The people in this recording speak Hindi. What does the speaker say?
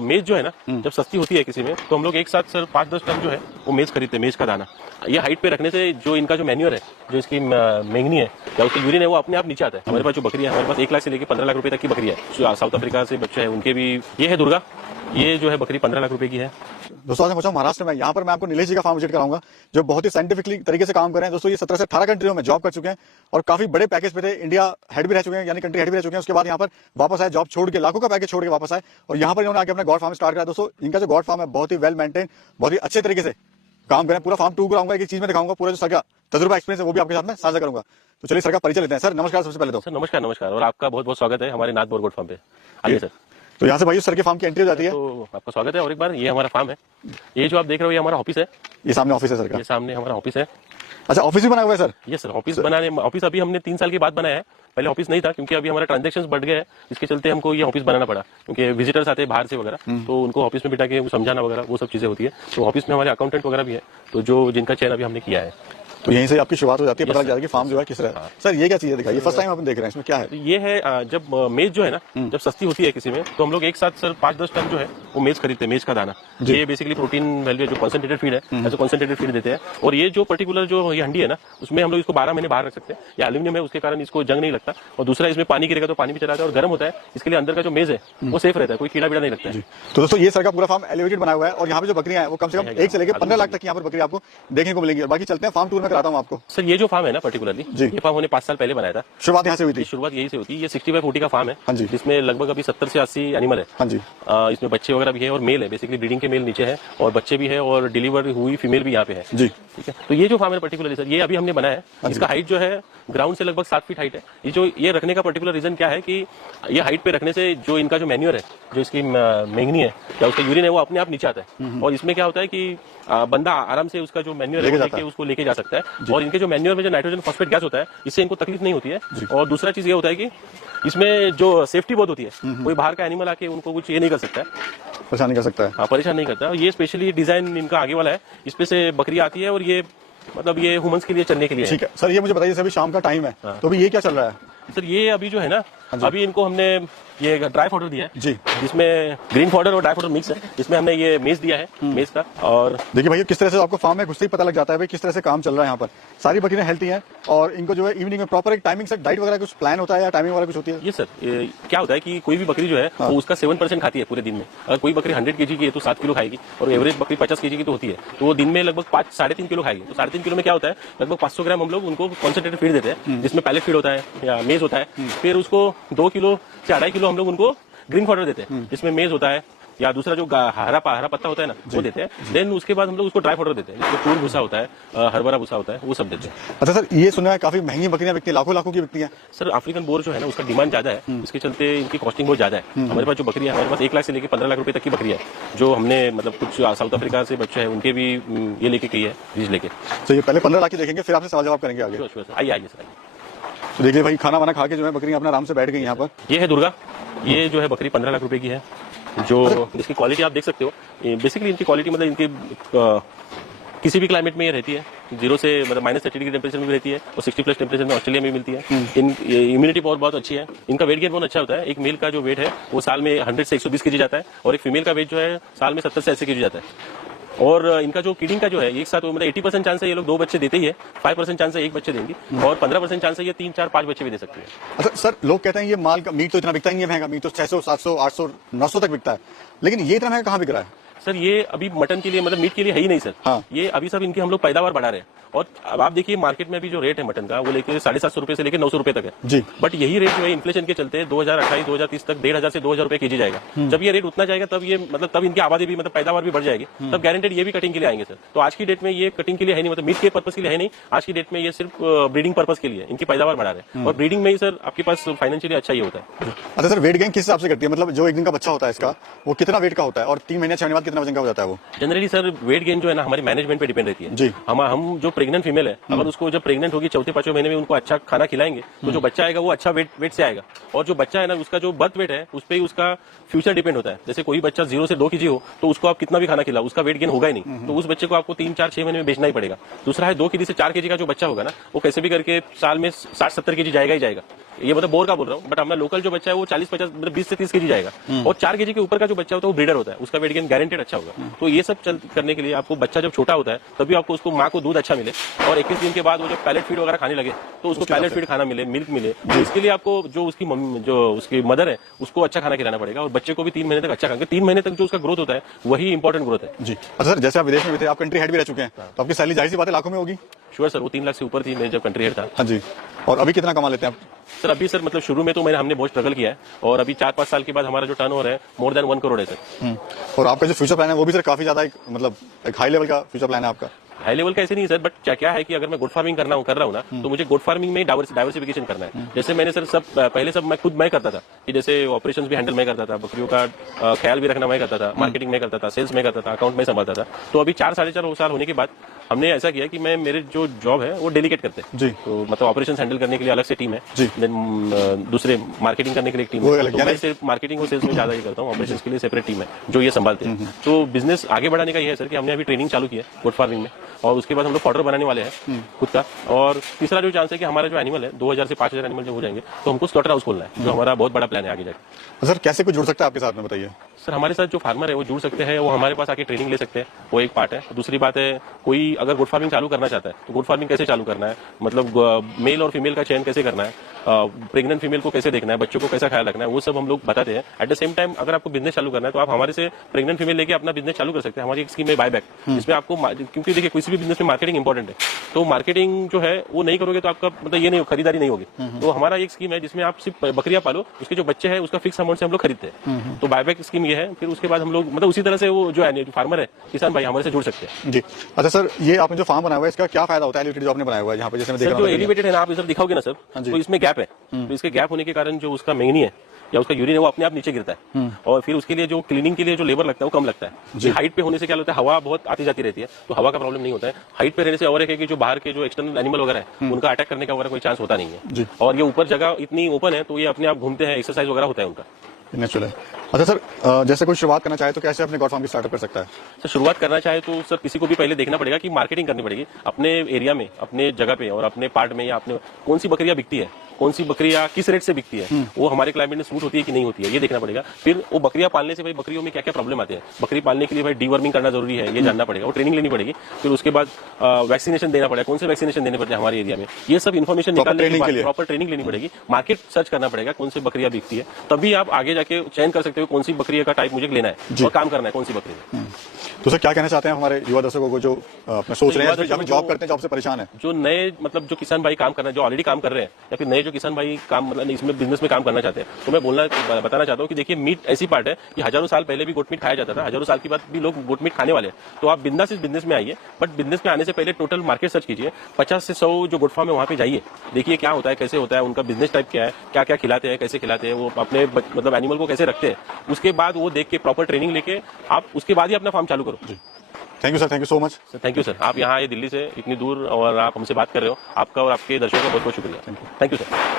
मेज जो है ना, जब सस्ती होती है किसी में, तो हम लोग एक साथ सर 5-10 टन जो है वो मेज खरीदते हैं, मेज का दाना। ये हाइट पे रखने से जो इनका जो मैन्योर है, जो इसकी मेंगनी है या उसकी यूरिन है, वो अपने आप नीचे आता है। हमारे पास जो बकरी है, हमारे पास 1 लाख से लेकर 15 लाख रुपए तक की बकरी है। साउथ अफ्रीका से बच्चे हैं, उनके भी। ये है दुर्गा, ये जो है बकरी 15 लाख रुपए की है। दोस्तों आज मैं पहुंचा महाराष्ट्र में। यहाँ पर मैं आपको नीलेश जी का फार्म विजिट कराऊंगा, जो बहुत ही साइंटिफिकली तरीके से काम कर रहे हैं। दोस्तों ये 17 से 18 कंट्रियों में जॉब कर चुके हैं और काफी बड़े पैकेज पे थे। इंडिया हेड भी रह चुके हैं, यानी कंट्री हेड भी रह चुके हैं। उसके बाद यहाँ पर वापस आए, जॉब छोड़ के, लाखों का पैकेज छोड़ के वापस आए और यहाँ पर इन्होंने आके अपना गॉड फार्म स्टार्ट करा। दोस्तों इनका जो गॉड फार्म है बहुत ही वेल मेंटेन, बहुत ही अच्छे तरीके से काम करें। पूरा फार्म टूर कराऊंगा, एक चीज में दिखाऊंगा, पूरा जो सर का तजुर्बा एक्सपीरियंस है वो भी आपके साथ में साझा करूंगा। तो चलिए सर का परिचय लेते हैं। सर नमस्कार। सबसे पहले तो सर नमस्कार और आपका बहुत बहुत स्वागत है हमारे नाथ बोर गोट फार्म पे। आइए सर। तो यहाँ से भाई सर के फार्म की एंट्री हो जाती है। तो आपका स्वागत है और एक बार। ये हमारा फार्म है, ये जो आप देख रहे हो ये हमारा ऑफिस है। ये सामने ऑफिस है सर का। ये सामने हमारा ऑफिस है। अच्छा ऑफिस भी बना हुआ है सर? ये सर ऑफिस ऑफिस अभी हमने 3 साल के बाद बनाया है। पहले ऑफिस नहीं था क्योंकि अभी हमारा ट्रांजैक्शंस बढ़ गए हैं, इसके चलते हमको ये ऑफिस बनाना पड़ा। क्योंकि विजिटर्स आते हैं बाहर से वगैरह, तो उनको ऑफिस में बिठा के समझाना वगैरह वो सब चीजें होती है। तो ऑफिस में हमारे अकाउंटेंट वगैरह भी है, तो जो जिनका चयन अभी हमने किया है। तो यहीं से आपकी शुरुआत हो जाती है, पता लग जाता है कि फार्म जो है किस तरह। सर ये क्या चीज है, दिखाइए। फर्स्ट टाइम अपन देख रहे हैं, इसमें क्या है? ये है जब मेज जो है ना, जब सस्ती होती है किसी में, तो हम लोग एक साथ सर 5-10 टन जो है वो मेज खरीदते हैं, मेज का दाना। ये बेसिकली प्रोटीन वैल्यू जो कॉन्सेंट्रेटेड फीड है, ऐसे कॉन्सेंट्रेटेड फीड देते हैं। और ये जो पर्टिकुलर जो ये हंडी है ना, उसमें हम लोग इसको 12 महीने बाहर रख सकते हैं। ये एल्यूमिनियम है, उसके कारण इसको जंग नहीं लगता। और दूसरा इसमें पानी गिरेगा तो पानी भी चला जाता है और गर्म होता है, इसके लिए अंदर का जो मेज है वो सेफ रहता है, कोई कीड़ा बीड़ा नहीं लगता है। तो दोस्तों ये सर का पूरा फार्म एलिवेटेड बना हुआ है और यहाँ पे जो बकरियां हैं वो कम से कम 1 से लेकर 15 लाख तक की यहाँ पर बकरी आपको देखने को मिलेंगी। बाकी चलते हैं फार्म टूर में कराता हूँ आपको। सर ये जो फार्म है ना पर्टिकुलरली, ये फार्म हमने 5 साल पहले बनाया था। शुरुआत यहाँ से हुई थी? शुरुआत यही से होती है। ये 60/40 का फार्म है। हाँ जी। जिसमें लगभग अभी 70 से 80 एनिमल है। हाँ जी। इसमें बच्चे वगैरह भी है और मेल है, बेसिकली ब्रीडिंग के मेल नीचे है और बच्चे भी है और डिलीवर हुई फीमेल भी यहाँ पे है जी। ठीक है। तो ये जो फार्म है पर्टिकुलरली सर, ये अभी हमने बनाया है। इसका हाइट जो है ग्राउंड से लगभग 7 फीट हाइट है। ये जो ये रखने का पर्टिकुलर रीजन क्या है कि ये हाइट पे रखने से जो इनका जो मैन्योर है, जो इसकी मेंगनी है या उसका यूरिन है, वो अपने आप नीचे आता है। और इसमें क्या होता है कि बंदा आराम से उसका जो मैन्योर है उसको लेके जा सकता है। और इनके जो मैन्योर में जो नाइट्रोजन फॉस्फेट गैस होता है, इससे इनको तकलीफ नहीं होती है। और दूसरा चीज ये होता है कि इसमें जो सेफ्टी बहुत होती है, कोई बाहर का एनिमल आके उनको कुछ ये नहीं कर सकता है, परेशान नहीं कर सकता है। हाँ, परेशान नहीं करता। ये स्पेशली डिजाइन इनका आगे वाला है, इसपे से बकरी आती है और ये मतलब ये ह्यूमंस के लिए चलने के लिए। ठीक है सर, ये मुझे बताइए, अभी शाम का टाइम है तो अभी ये क्या चल रहा है? सर ये अभी जो है ना, अभी इनको हमने ये ड्राई पाउडर दिया है जी, जिसमें ग्रीन पाउडर और ड्राई पाउडर मिक्स है। इसमें हमने ये मेज दिया है, मेज का। और देखिए भैया किस तरह से आपको फार्म में घुसते ही पता लग जाता है भाई किस तरह से काम चल रहा है। यहाँ पर सारी बकरियां हेल्थी हैं और इनको जो है इवनिंग में प्रॉपर एक टाइमिंग से डाइट वगैरह कुछ प्लान होता है या टाइमिंग वगैरह कुछ होती है? ये सर क्या होता है कि कोई भी बकरी जो है वो उसका 7% खाती है पूरे दिन में। अगर कोई बकरी 100 kg की है तो 7 किलो खाएगी, और एवरेज बकरी 50 kg की तो होती है, तो वो दिन में लगभग 5-3.5 किलो खाएगी। तो 3.5 किलो में क्या होता है, लगभग 500 ग्राम हम लोग उनको कॉन्सेंट्रेटेड फीड देते हैं, जिसमें पैलेट फीड होता है या मेज होता है। फिर उसको 2 किलो से 2.5 किलो हम लोग उनको ग्रीन पाउडर देते हैं, जिसमें मेज होता है या दूसरा जो हरा पत्ता होता है ना, वो देते हैं। देन उसके बाद हम लोग उसको ड्राई पाउडर देते हैं, जिसमें चूर भूसा होता है, हरभरा भूसा होता है, वो सब देते हैं। अच्छा सर, ये सुना है काफी महंगी बकरियां बिकती है, लाखों की बिकती हैं। सर अफ्रीकन बोर जो है ना, उसका डिमांड ज्यादा है, इसके चलते इनकी कॉस्टिंग बहुत ज्यादा है। हमारे पास जो बकरी है, हमारे पास 1 लाख से लेकर 15 लाख रुपए तक की बकरी है, जो हमने मतलब कुछ साउथ अफ्रीका से बच्चे हैं उनके भी ये लेके की है, बीज लेके। तो ये पहले 15 लाख की देखेंगे, फिर आपसे सवाल जवाब करेंगे आगे। आइए सर। तो देखिए भाई खाना वाना खा के जो है बकरियां अपना आराम से बैठ गई यहाँ पर। ये है दुर्गा, ये जो है बकरी 15 लाख रुपए की है। जो इसकी क्वालिटी आप देख सकते हो, बेसिकली इनकी क्वालिटी मतलब इनकी किसी भी क्लाइमेट में ये रहती है, 0 से मतलब -30 डिग्री टेम्परेचर में भी रहती है और 60+ टेम्परेचर में ऑस्ट्रेलिया में मिलती है। इम्यूनिटी पावर बहुत अच्छी है। इनका वेट गेन बहुत अच्छा होता है। एक मेल का जो वेट है वो साल में 100 से 120 kg जाता है, और एक फीमेल का वेट जो है साल में 70 से 80 kg जाता है। और इनका जो किडिंग का जो है, एक साथ मतलब 80% चांस है ये लोग 2 बच्चे देते ही है, 5% चांस है 1 बच्चे देंगे, और 15% चांस है ये 3, 4, 5 बच्चे भी दे सकते हैं। अच्छा सर, लोग कहते हैं ये माल का मीट तो इतना बिकता ही नहीं है, महंगा मीट तो 600, 700, 800, 900 तक बिकता है, लेकिन ये इतना महंगा कहाँ बिक रहा है? सर ये अभी मटन के लिए मतलब मीट के लिए है ही नहीं सर। हाँ। ये अभी सब इनकी हम लोग पैदावार बढ़ा रहे हैं। और अब आप देखिए मार्केट में भी जो रेट है मटन का, वो लेके 750 रुपए से लेकर 900 रुपए तक है जी। बट यही रेट जो है इन्फ्लेशन के चलते 2028-2030 तक 1,500 से 2,000 रुपए केजी जाएगा। जब ये रेट उतना जाएगा तब ये मतलब तब इनकी आबादी भी मतलब पैदावार भी बढ़ जाएगी, तब गारंटेड ये भी कटिंग के लिए आएंगे सर। तो आज की डेट में ये कटिंग के लिए है नहीं, मतलब मीट के पर्पज के लिए है नहीं। आज की डेट में ये सिर्फ ब्रीडिंग पर्पज के लिए इनकी पैदावार बढ़ा रहे हैं, और ब्रीडिंग में ही सर आपके पास फाइनेंशियली अच्छा ही होता है। अच्छा सर, वेट गेन किस हिसाब से करती है? मतलब जो एक दिन का बच्चा होता है इसका, वो कितना वेट का होता है और 3 महीने 6 महीने बाद कितना वजन का हो जाता है वो? जनरली सर वेट गेन जो है ना हमारी मैनेजमेंट पे डिपेंड रहती है जी। हम जो प्रेग्नेंट फीमेल है, अगर उसको जब प्रेग्नेंट होगी 4-5 महीने में उनको अच्छा खाना खिलाएंगे, तो जो बच्चा आएगा वो अच्छा वेट से आएगा। और जो बच्चा है ना, उसका जो बर्थ वेट है उस पर ही उसका फ्यूचर डिपेंड होता है। जैसे कोई बच्चा 0 से 2 kg हो तो उसको आप कितना भी खाना खिलाओ, उसका वेट गेन होगा ही नहीं, तो उस बच्चे को आपको 3, 4, 6 महीने में बेचना ही पड़ेगा। दूसरा है 2 kg से 4 kg का जो बच्चा होगा ना, वो कैसे भी करके साल में 60-70 kg जाएगा ही जाएगा। ये मतलब बोर का बोल रहा हूँ, बट हमारा लोकल जो बच्चा है वो 40-50 मतलब 20 से 30 केजी जाएगा, और 4 केजी के ऊपर का जो बच्चा होता है वो ब्रीडर होता है, उसका वेट गेन गारंटेड अच्छा होगा। तो ये सब करने के लिए आपको बच्चा जब छोटा होता है तभी आपको उसको माँ को दूध अच्छा मिले, और 21 दिन के बाद वो जब पैलेट फीड वगैरह खाने लगे तो उसको पैलेट फीड खाना मिले, मिल्क मिले। तो इसके लिए आपको जो उसकी मम्मी जो उसकी मदर है उसको अच्छा खाना खिलाना पड़ेगा, और बच्चे को भी 3 महीने तक अच्छा खाना, 3 महीने तक जो उसका ग्रोथ होता है वही इंपॉर्टेंट ग्रोथ है। जी। अच्छा सर, जैसे आप विदेश में भी थे, आप कंट्री हेड भी रह चुके हैं, तो आपकी सैलरी जाहिर सी बात है लाखों में होगी। श्योर सर, वो 3 लाख से ऊपर थी मैं जब कंट्री हेड था। हाँ जी। और अभी कितना कमा लेते हैं आप? सर अभी सर मतलब शुरू में तो हमने बहुत स्ट्रगल किया है, और अभी 4-5 साल के बाद हमारा जो टर्नओवर है मोर देन 1 करोड़ है सर। और आपका जो फ्यूचर प्लान है वो भी सर काफी ज्यादा एक मतलब एक हाई लेवल का फ्यूचर प्लान है आपका। हाई लेवल का ऐसे नहीं सर, बट क्या है कि अगर मैं गुड फार्मिंग कर रहा हूँ ना, तो मुझे गुड फार्मिंग में डाइवर्सिफिकेशन करना है। जैसे मैंने सर पहले सब मैं करता था कि जैसे ऑपरेशंस भी हैंडल मैं करता था, बकरियों का ख्याल भी रखना मैं करता था, मार्केटिंग में करता था, सेल्स में करता था, अकाउंट में संभालता था। तो अभी 4-4.5 साल होने के बाद हमने ऐसा किया कि मैं मेरे जो जॉब है वो डेलीकेट करते हैं जी। तो मतलब ऑपरेशन हैंडल करने के लिए अलग से टीम है जी। देन दूसरे मार्केटिंग करने के लिए एक टीम है, तो मैं सिर्फ मार्केटिंग और सेल्स में ज्यादा ये करता हूँ, ऑपरेशन के लिए सेपरेट टीम है जो ये संभालते हैं। तो बिजनेस आगे बढ़ाने का ये है सर कि हमने अभी ट्रेनिंग चालू की है गुड फार्मिंग में, और उसके बाद हम लोग फॉडर बनाने वाले हैं खुद का। और तीसरा जो चांस है कि हमारा जो एनिमल है 2000 से 5000 एनिमल जब हो जाएंगे तो हमको स्लॉटर हाउस खोलना है, जो हमारा बहुत बड़ा प्लान है आगे जाकर। सर कैसे कुछ जुड़ सकता है आपके साथ में, बताइए। सर हमारे साथ जो फार्मर है वो जुड़ सकते हैं, वो हमारे पास आके ट्रेनिंग ले सकते हैं, वो एक पार्ट है। दूसरी बात है कोई अगर गुड फार्मिंग चालू करना चाहता है तो गुड फार्मिंग कैसे चालू करना है, मतलब मेल और फीमेल का चयन कैसे करना है, प्रेग्नेंट फीमेल को कैसे देखना है, बच्चों को कैसा ख्याल रखना है, वो सब हम लोग बताते हैं। एट द सेम टाइम अगर आपको बिजनेस चालू करना है तो आप हमारे से प्रेग्नेंट फीमेल लेके अपना बिजनेस चालू कर सकते हैं। हमारी एक स्कीम है बायबैक, जिसमें आपको क्योंकि देखिए किसी भी बिजनेस में मार्केटिंग इंपॉर्टेंट है, तो मार्केटिंग जो है वो नहीं करोगे तो आपका मतलब ये नहीं खरीदारी नहीं होगी। तो हमारा एक स्कीम है जिसमें आप सिर्फ बकरियां पालो, उसके जो बच्चे हैं उसका फिक्स अमाउंट से हम लोग खरीदते हैं। तो बायबैक स्कीम ये है। फिर उसके बाद हम लोग मतलब उसी तरह से वो जो फार्मर है किसान भाई हमारे से जुड़ सकते हैं। जी। अच्छा सर, ये आपने जो फार्म बनाया हुआ है इसका क्या फायदा होता है, एलिवेटेड जो आपने बनाया हुआ है यहाँ पे, जैसे मैं देख रहा जो हूँ एलिवेटेड है ना, आप इधर दिखाओगे ना सर, तो इसमें गैप है, तो इसके गैप होने के कारण जो उसका मैंगनी है या उसका यूरिन है वो अपने आप नीचे गिरता है, और फिर उसके लिए जो क्लीनिंग के लिए जो लेबर लगता है वो कम लगता है। हाइट पे होने से क्या होता है, हवा बहुत आती जाती रहती है, तो हवा का प्रॉब्लम नहीं होता है। हाइट पे रहने से और एक है कि जो बाहर के जो एक्सटर्नल एनिमल वगैरह है उनका अटैक करने का वगैरह कोई चांस होता नहीं है। और ये ऊपर जगह इतनी ओपन है तो ये अपने आप घूमते हैं, एक्सरसाइज वगैरह होता है उनका, नेचुरल है। अच्छा सर, जैसे कोई शुरुआत करना चाहे तो कैसे अपने गॉड फार्म की स्टार्टअप कर सकता है? सर शुरुआत करना चाहे तो सर किसी को भी पहले देखना पड़ेगा कि मार्केटिंग करनी पड़ेगी अपने एरिया में, अपने जगह पे और अपने पार्ट में, या अपने कौन सी बकरियां बिकती है, कौन सी बकरियां किस रेट से बिकती है, वो हमारे क्लाइमेट में सूट होती है कि नहीं होती है, ये देखना पड़ेगा। फिर वो बकरियां पालने से भाई बकरियों में क्या क्या प्रॉब्लम आते हैं, बकरी पालने के लिए भाई डीवर्मिंग करना जरूरी है, ये जानना पड़ेगा, वो ट्रेनिंग लेनी पड़ेगी। फिर उसके बाद वैक्सीनेशन देना पड़ेगा, कौन से वैक्सीनेशन देने पड़ते हैं हमारे एरिया में, ये सब इन्फॉर्मेशन निकालने के बाद प्रॉपर ट्रेनिंग लेनी पड़ेगी, मार्केट सर्च करना पड़ेगा कौन सी बकरियां बिकती है, तभी आप आगे जाके चयन कर सकते हो कौन सी बकरी का टाइप मुझे लेना है और काम करना है कौन सी बकरी। तो सर क्या कहना चाहते हैं हमारे युवा दर्शकों को जो अपना सोच रहे हैं, जहाँ जॉब करते हैं, जॉब से परेशान है, जो नए मतलब जो किसान भाई काम करना, जो ऑलरेडी काम कर रहे हैं, या फिर नए जो किसान भाई काम मतलब इसमें बिजनेस में काम करना चाहते हैं, तो मैं बताना चाहता हूँ कि देखिए मीट ऐसी पार्ट है कि हजारों साल पहले भी गोट मीट खाया जाता था, हजारों साल के बाद भी लोग गोट मीट खाने वाले हैं। तो आप बिंदास इस बिजनेस में आइए, बट बिजनेस में आने से पहले टोटल मार्केट सर्च कीजिए, 50 से 100 जो गोट फार्म है वहाँ पे जाइए, देखिए क्या होता है, कैसे होता है, उनका बिजनेस टाइप क्या है, क्या क्या खिलाते हैं, कैसे खिलाते हैं, वो अपने मतलब एनिमल को कैसे रखते हैं, उसके बाद वो देख के प्रॉपर ट्रेनिंग लेके आप उसके बाद ही अपना फार्म चालू करो। Thank you sir, thank you so much sir. Thank you sir, आप यहाँ आए दिल्ली से इतनी दूर और आप हमसे बात कर रहे हो, आपका और आपके दर्शकों का बहुत बहुत शुक्रिया। Thank you sir.